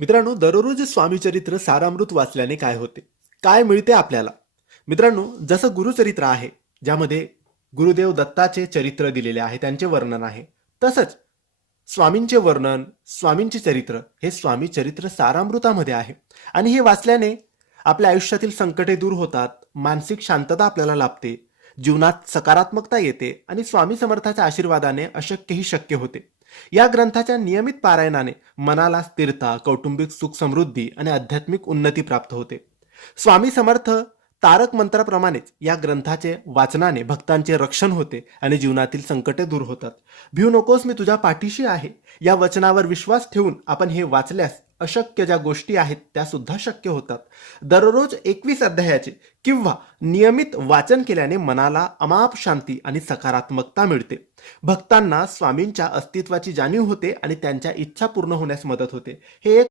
मित्रांनो, दररोज स्वामी चरित्र सारामृत वाचल्याने काय होते? काय मिळते आपल्याला? मित्रांनो, जसं गुरुचरित्र आहे, ज्यामध्ये गुरुदेव दत्ताचे चरित्र दिलेले आहे, त्यांचे वर्णन आहे. तसंच स्वामींचे वर्णन, स्वामींचे चरित्र हे स्वामी चरित्र सारामृतामध्ये आहे. आणि हे वाचल्याने आपल्या आयुष्यातील संकटे दूर होतात, मानसिक शांतता आपल्याला लाभते, जीवनात सकारात्मकता येते आणि स्वामी समर्थाच्या आशीर्वादाने अशक्यही शक्य होते. या ग्रंथाच्या नियमित पारायणाने मनाला स्थिरता, कौटुंबिक सुख समृद्धी आणि आध्यात्मिक उन्नती प्राप्त होते. स्वामी समर्थ तारक मंत्राप्रमाणेच या ग्रंथाचे वाचनाने भक्तांचे रक्षण होते आणि जीवनातील संकटे दूर होतात. भिऊ नकोस, मी तुझ्या पाठीशी आहे. या वचनावर विश्वास ठेवून आपण हे वाचल्यास अशक्य ज्या गोष्टी आहेत त्या सुद्धा शक्य होतात. दररोज 21 अध्यायाचे किंवा नियमित वाचन केल्याने मनाला अमाप शांती आणि सकारात्मकता मिळते. भक्तांना स्वामींच्या अस्तित्वाची जाणीव होते आणि त्यांच्या इच्छा पूर्ण होण्यास मदत होते. हे एक